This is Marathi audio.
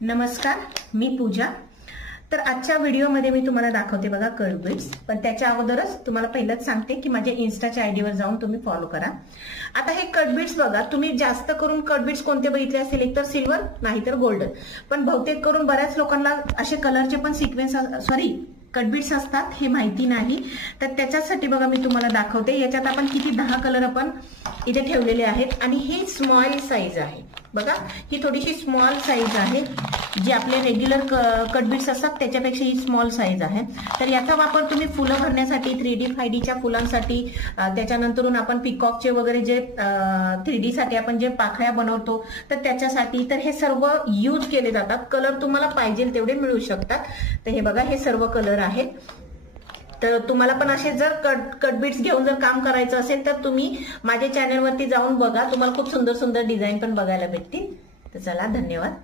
नमस्कार, मी पूजा। तर आजच्या व्हिडिओमध्ये मी तुम्हाला दाखवते बघा कट बीड्स। पण त्याच्या अगोदरच तुम्हाला पहिलंच सांगते की माझ्या इन्स्टाच्या आयडीवर जाऊन तुम्ही फॉलो करा। आता हे कट बीड्स बघा, तुम्ही जास्त करून कट बीड्स कोणते बघितले असतील, एक तर सिल्वर नाहीतर गोल्डन। पण बहुतेक करून बऱ्याच लोकांना असे कलरचे पण सिक्वेन्स कट बीड्स असतात हे माहिती नाही। तर त्याच्यासाठी बघा मी तुम्हाला दाखवते। याच्यात आपण किती 10 कलर आपण इथे ठेवलेले आहेत आणि ही स्मॉल साईज आहे बघा, ही थोडीशी स्मॉल साईज आहे। जी आपले रेग्युलर कट बीड्स असतात त्याच्यापेक्षा ही स्मॉल साईज आहे। तर याचा वापर तुम्ही फुलं भरण्यासाठी, 3D 5Dच्या फुलांसाठी, त्याच्यानंतरून आपण पिकॉकचे वगैरे जे 3D साठी आपण जे पाकळ्या बनवतो तर त्याच्यासाठी, तर हे सर्व यूज केले जातात। कलर तुम्हाला पाहिजे तेवढे मिळू शकतात। तर हे बघा, हे सर्व कलर आहेत। तर तुम्हाला पण असे जर कट बीड्स घेऊन जर काम करायचं असेल तर तुम्ही माझ्या चॅनलवरती जाऊन बघा, तुम्हाला खूप सुंदर सुंदर डिझाईन पण बघायला भेटतील। तर चला, धन्यवाद।